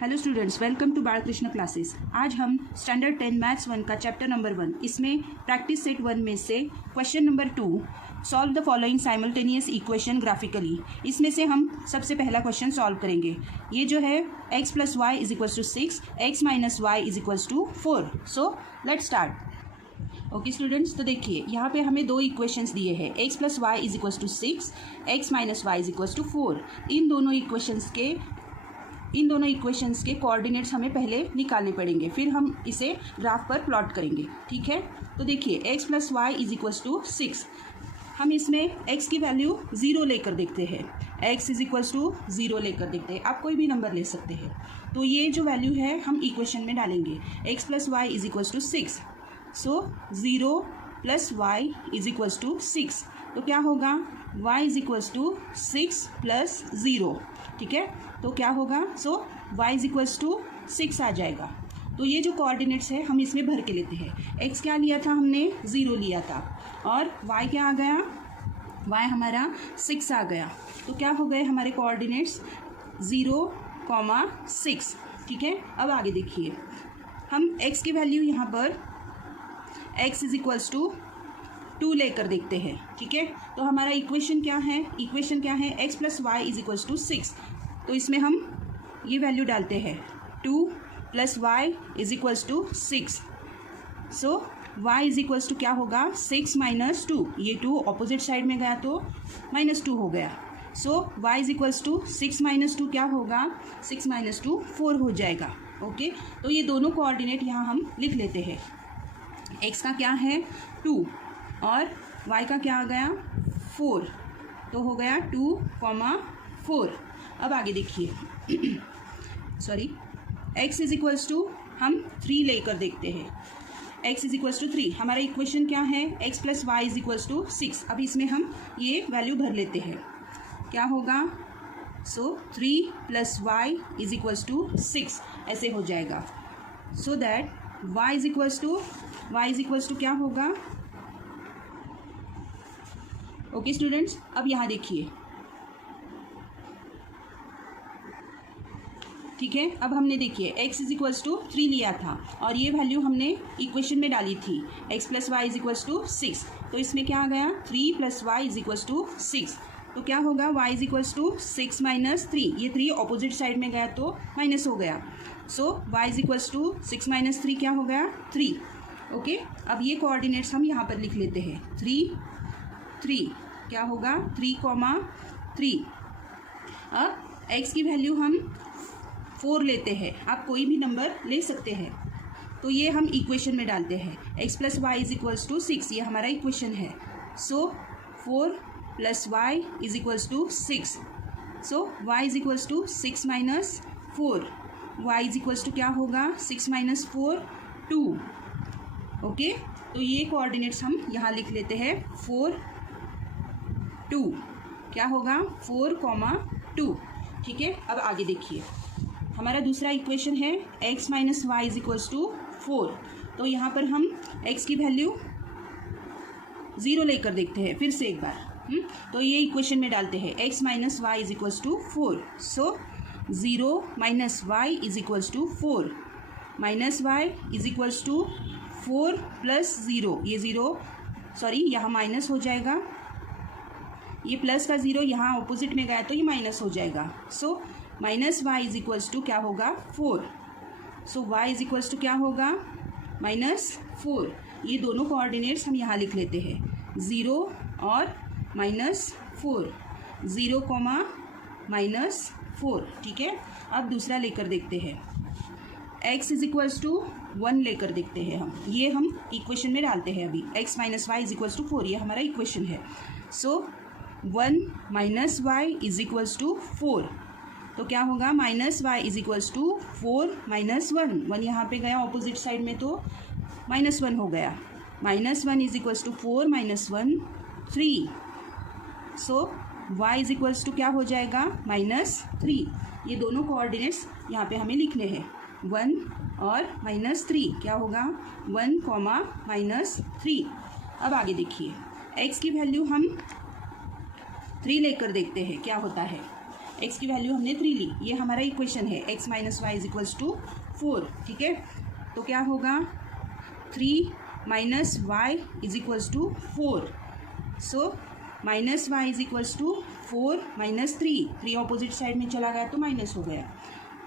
Hello students, welcome to Balkrishna classes. आज हम standard 10 maths 1 का चैप्टर नंबर 1 इसमें प्रैक्टिस सेट 1 में से question number 2 solve the following simultaneous equation graphically, इसमें से हम सबसे पहला क्वेश्चन सॉल्व करेंगे। ये जो है x + y = 6, x - y = 4। So let's start. Okay students, तो देखिए यहाँ पे हमें दो इक्वेशंस दिए हैं, x + y = 6, x - y = 4। इन दोनों इक्वेशंस के कोऑर्डिनेट्स हमें पहले निकालने पड़ेंगे, फिर हम इसे ग्राफ पर प्लॉट करेंगे। ठीक है, तो देखिए x + y = 6। हम इसमें x की वैल्यू 0 लेकर देखते हैं। x = 0 लेकर देखते हैं, आप कोई भी नंबर ले सकते हैं। तो ये जो वैल्यू है हम इक्वेशन में डालेंगे, x + y = 6। सो 0 + y = 6, तो क्या होगा y = 6 + 0। ठीक है, तो क्या होगा, सो y = 6 आ जाएगा। तो ये जो कोऑर्डिनेट्स है हम इसमें भर के लेते हैं। x क्या लिया था हमने, 0 लिया था, और y क्या आ गया, y हमारा 6 आ गया। तो क्या हो गए हमारे कोऑर्डिनेट्स, 0, 6। ठीक है, अब आगे देखिए, हम x की वैल्यू यहाँ पर x = 2 लेकर देखते हैं। ठीक है, तो हमारा इक्वेशन क्या है, x + y = 6। तो इसमें हम ये वैल्यू डालते हैं, 2 + y = 6। सो y = क्या होगा, 6 - 2। ये 2 ऑपोजिट साइड में गया तो -2 हो गया। सो y = 6 - 2 क्या होगा, 6 - 2 4 हो जाएगा। ओके, तो ये दोनों कोऑर्डिनेट यहाँ हम लिख लेते हैं। x का क्या है, 2, और y का क्या आ गया, 4। तो हो गया 2, 4। अब आगे देखिए सॉरी, x = हम 3 लेकर देखते हैं। x = 3, हमारा इक्वेशन क्या है, x + y = 6। अब इसमें हम ये वैल्यू भर लेते हैं, क्या होगा, सो 3 + y = 6 ऐसे हो जाएगा। सो दैट y = क्या होगा। ओके स्टूडेंट्स, अब यहाँ देखिए, ठीक है, अब हमने देखिए x = 3 लिया था और ये वैल्यू हमने इक्वेशन में डाली थी, x + y = 6। तो इसमें क्या आ गया, 3 + y = 6। तो क्या होगा, y = 6 - 3। ये 3 ऑपोजिट साइड में गया तो माइनस हो गया। सो y = 6 - 3 क्या हो गया, 3। ओके, अब ये कोऑर्डिनेट्स हम यहाँ पर लिख लेते हैं, 3, 3 क्या होगा, 3, 3। अब x की वैल्यू हम 4 लेते हैं, आप कोई भी नंबर ले सकते हैं। तो ये हम इक्वेशन में डालते हैं, x + y = 6, ये हमारा इक्वेशन है। सो 4 + y = 6। सो y = 6 - 4, y = क्या होगा, 6 - 4 2। ओके, तो ये कोऑर्डिनेट्स हम यहाँ लिख लेते हैं, 4, 2 क्या होगा, 4, 2। ठीक है, अब आगे देखिए, हमारा दूसरा इक्वेशन है x - y = 4। तो यहाँ पर हम x की वैल्यू 0 लेकर देखते हैं, फिर से एक बार। तो ये इक्वेशन में डालते हैं, x - y = 4। सो 0 - y = 4, -y = 4 + 0। ये 0 सॉरी यहाँ माइनस हो जाएगा, ये प्लस का 0 यहाँ ऑपोजिट में गया तो ये माइनस हो जाएगा। सो -y = क्या होगा, 4। सो y = क्या होगा, -4। ये दोनों कोऑर्डिनेट्स हम यहाँ लिख लेते हैं, 0 और -4, 0, -4। ठीक है, अब दूसरा लेकर देखते हैं, x = 1 लेकर देखते हैं ये हम इक्वेशन में डालते हैं अभी, x - y = 4, ये हमारा इक्वेशन है। सो 1 - y = 4। तो क्या होगा, -y = 4 - 1 यहाँ पे गया ऑपोजिट साइड में तो -1 हो गया, -1 = 4 - 1 3। सो y = क्या हो जाएगा, -3। ये दोनों कोऑर्डिनेट्स यहाँ पे हमें लिखने हैं, 1 और -3 क्या होगा, 1, -3। अब आगे देखिए, x की वैल्यू हम 3 लेकर देखते हैं क्या होता है। एक्स की वैल्यू हमने 3 ली, ये हमारा इक्वेशन है x minus y is equals to 4, ठीक है। तो क्या होगा 3 minus y is equals to 4, so minus y is equals to 4 minus 3 opposite side में चला गया तो माइनस हो गया,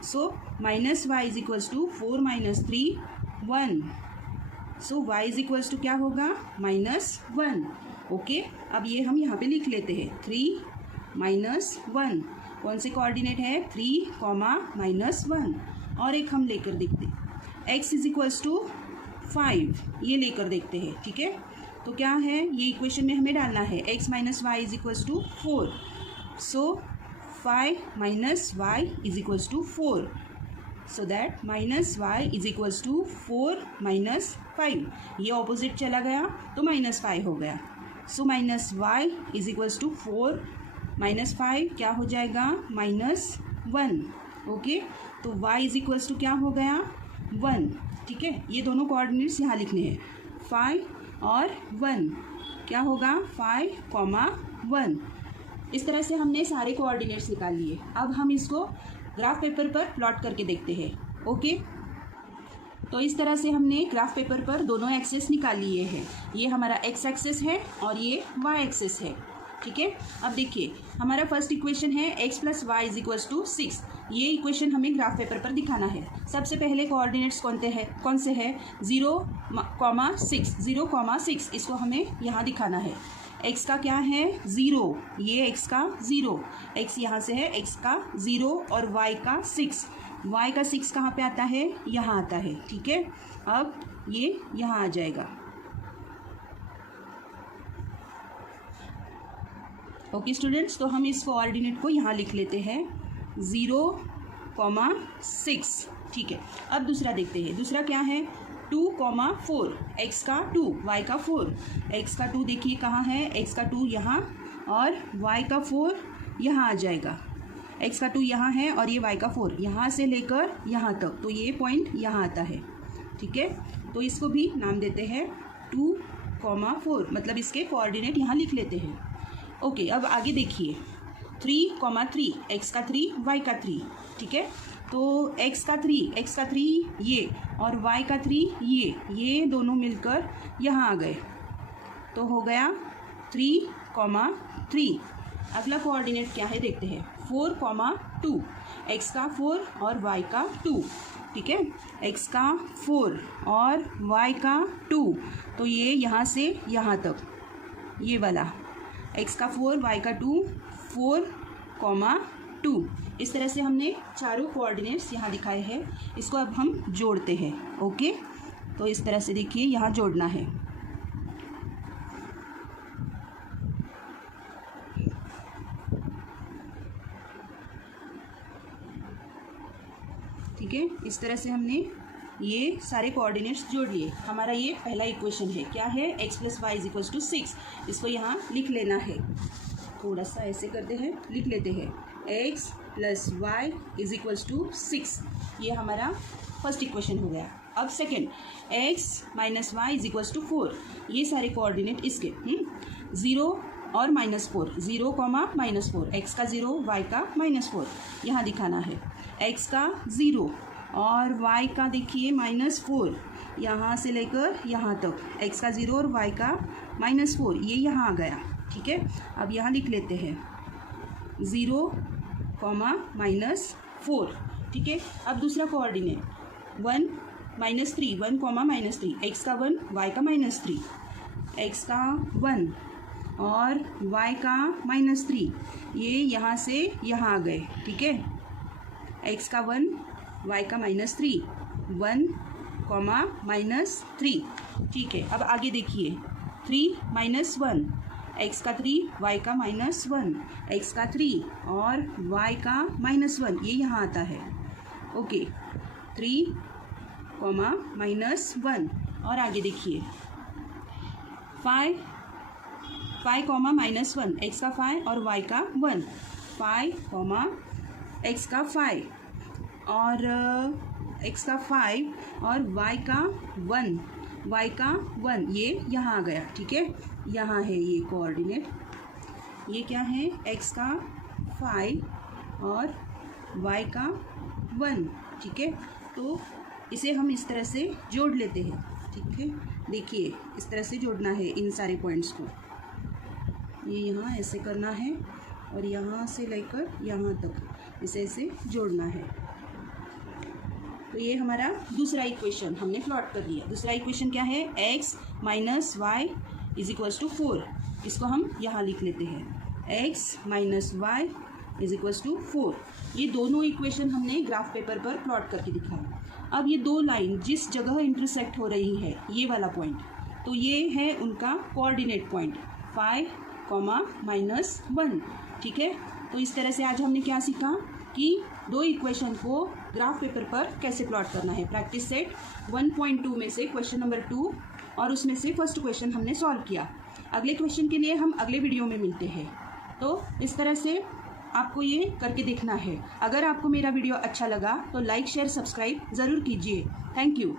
so minus y is equals to 4 minus 3 1, so y is equals to क्या होगा -1, ओके। अब ये हम यहाँ पे लिख लेते हैं 3 माइनस 1, कौन से कोऑर्डिनेट है 3, -1, और एक हम लेकर देखते हैं x इज इक्वल्स टू 5, ये लेकर देखते हैं, ठीक है। तो क्या है ये इक्वेशन में हमें डालना है x minus y is equals to 4, so 5 minus y is equals to 4, so that minus y is equals to 4 minus 5, ये ऑपोजिट चला गया तो -5 हो गया, so minus y is equals to 4 minus 5 क्या हो जाएगा -1, ओके। तो y इज इक्वल्स टू क्या हो गया 1, ठीक है। ये दोनों कोऑर्डिनेट्स यहाँ लिखने हैं 5 और 1, क्या होगा 5, 1। इस तरह से हमने सारे कोऑर्डिनेट्स निकाल लिए। अब हम इसको ग्राफ पेपर पर प्लॉट करके देखते हैं, ओके। तो इस तरह से हमने ग्राफ पेपर पर दोनों एक्सेस निकाल लिए हैं, ये हमारा x एक्सेस है और ये y एक्सेस है, ठीक है। अब देखिए हमारा फर्स्ट इक्वेशन है x plus y is equals to 6, ये इक्वेशन हमें ग्राफ पेपर पर दिखाना है। सबसे पहले कोऑर्डिनेट्स कौन से है 0,6, इसको हमें यहाँ दिखाना है। x का क्या है 0, ये x का 0, x यहाँ से है x का 0 और y का 6, y का 6 कहाँ पे आता है यहाँ आता है, ठीक है। अब ये यहाँ आ जाएगा, ओके स्टूडेंट्स। तो हम इस कोऑर्डिनेट को यहाँ लिख लेते हैं 0,6, ठीक है। अब दूसरा देखते हैं, दूसरा क्या है 2,4, x का 2 y का 4, x का 2 देखिए कहाँ है x का 2 यहाँ और y का 4 यहाँ आ जाएगा, x का 2 यहाँ है और ये y का 4 यहाँ से लेकर यहाँ तक, तो ये पॉइंट यहाँ आता है, ठीक है। तो इसको भी नाम देते हैं 2,4, मतलब इसके कोऑर्डिनेट यहाँ लिख लेते हैं, ओके। अब आगे देखिए 3,3, x का 3 y का 3, ठीक है। तो x का 3 ये और y का 3 ये दोनों मिलकर यहाँ आ गए, तो हो गया 3,3। अगला कोऑर्डिनेट क्या है देखते हैं 4,2, x का 4 और y का 2, ठीक है। x का 4 और y का 2, तो ये यहाँ से यहाँ तक ये वाला x का 4 y का 2 4,2, इस तरह से हमने चारों कोऑर्डिनेट्स यहाँ दिखाए हैं। इसको अब हम जोड़ते हैं, ओके। तो इस तरह से देखिए यहाँ जोड़ना है, ठीक है। इस तरह से हमने ये सारे कोऑर्डिनेट्स जोड़ लिए। हमारा ये पहला इक्वेशन है, क्या है x plus y is equals to 6, इसको यहाँ लिख लेना है। थोड़ा सा ऐसे करते हैं, लिख लेते हैं x plus y is equals to 6, ये हमारा फर्स्ट इक्वेशन हो गया। अब second x minus y is equals to 4, ये सारे कोऑर्डिनेट इसके 0 और -4, 0,-4, x का 0 y का -4 यहाँ दिखाना है, x का 0 और y का देखिए -4, यहाँ से लेकर यहाँ तक x का 0 और y का -4, ये यहाँ आ गया, ठीक है। अब यहाँ लिख लेते हैं 0, -4, ठीक है। अब दूसरा कोऑर्डिनेट 1, -3, 1,-3, x का 1 y का -3, x का 1 और y का -3, ये यहाँ से यहाँ आ गए, ठीक है। x का 1 y का -3, 1,-3, ठीक है। अब आगे देखिए 3 - 1, x का 3 y का -1, x का 3 और y का -1, ये यहाँ आता है, ओके। 3, -1 और आगे देखिए 5, -1, x का 5 और y का 1, 5, x का 5 और x का 5 और y का 1, ये यहाँ आ गया, ठीक है। यहाँ है ये कोऑर्डिनेट, ये क्या है x का 5 और y का 1, ठीक है। तो इसे हम इस तरह से जोड़ लेते हैं, ठीक है। देखिए इस तरह से जोड़ना है इन सारे पॉइंट्स को, ये यहाँ ऐसे करना है और यहाँ से लेकर यहाँ तक इसे ऐसे जोड़ना है। तो ये हमारा दूसरा इक्वेशन हमने प्लॉट कर दिया। दूसरा इक्वेशन क्या है, x minus y is equals to 4। इसको हम यहाँ लिख लेते हैं, x minus y is equals to 4। ये दोनों इक्वेशन हमने ग्राफ पेपर पर प्लॉट करके दिखाया। अब ये दो लाइन जिस जगह इंटरसेक्ट हो रही है, ये वाला पॉइंट, तो ये है उनका कोऑर्डिनेट पॉइंट 5, -1, ठीक है। तो इस तरह से आज हमने क्या सीखा कि दो इक्वेशन को ग्राफ पेपर पर कैसे प्लॉट करना है। प्रैक्टिस सेट 1.2 में से क्वेश्चन नंबर 2 और उसमें से फर्स्ट क्वेश्चन हमने सॉल्व किया। अगले क्वेश्चन के लिए हम अगले वीडियो में मिलते हैं। तो इस तरह से आपको ये करके देखना है। अगर आपको मेरा वीडियो अच्छा लगा तो लाइक शेयर सब्सक्राइब ज़रूर कीजिए। Thank you.